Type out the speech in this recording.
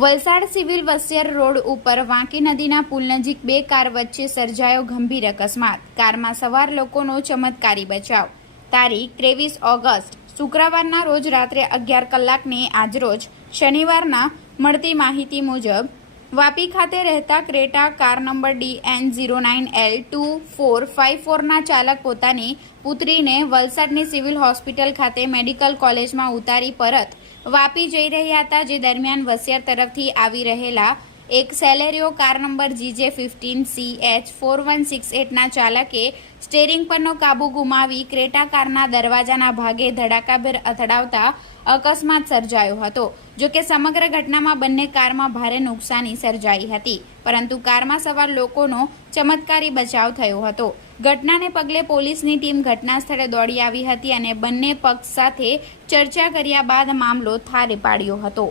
Valsad civil વસિયર road ઉપર વાંકી નદીના પુલ નજીક બે કાર વચ્ચે સર્જાયો ગંભીર અકસ્માત. કારમાં સવાર લોકોનો ચમત્કારી બચાવ. તારીખ ત્રેવીસ ઓગસ્ટ. શુક્રવારના રોજ રાત્રે અગિયાર કલાકને આજરોજ શનિવારના મળતી માહિતી મુજબ વાપી ખાતે રહેતા Creta car number D N zero nine L two four five ફોરના ચાલક પોતાની પુત્રીને વલસાડની સિવિલ હોસ્પિટલ ખાતે મેડિકલ કોલેજમાં ઉતારી પરત વાપી જઈ રહ્યા હતા, જે દરમિયાન વસિયર તરફથી આવી રહેલા એક Celerio car number GJ fifteen C H four one six એટના ચાલકે સ્ટેરિંગ પરનો કાબુ ગુમાવી ક્રેટા કારના દરવાજાના ભાગે ધડાકાભેર અથડાવતા અકસ્માત સર્જાયો હતો. જો કે સમગ્ર ઘટનામાં બંને કારમાં ભારે નુકસાની સર્જાઈ હતી. પરંતુ કારમાં સવાર લોકોનો ચમત્કારી બચાવ થયો હતો. ઘટનાને પગલે પોલીસની ટીમ ઘટના સ્થળે દોડી આવી હતી અને બંને પક્ષ સાથે ચર્ચા કર્યા બાદ મામલો થારે પાડ્યો હતો.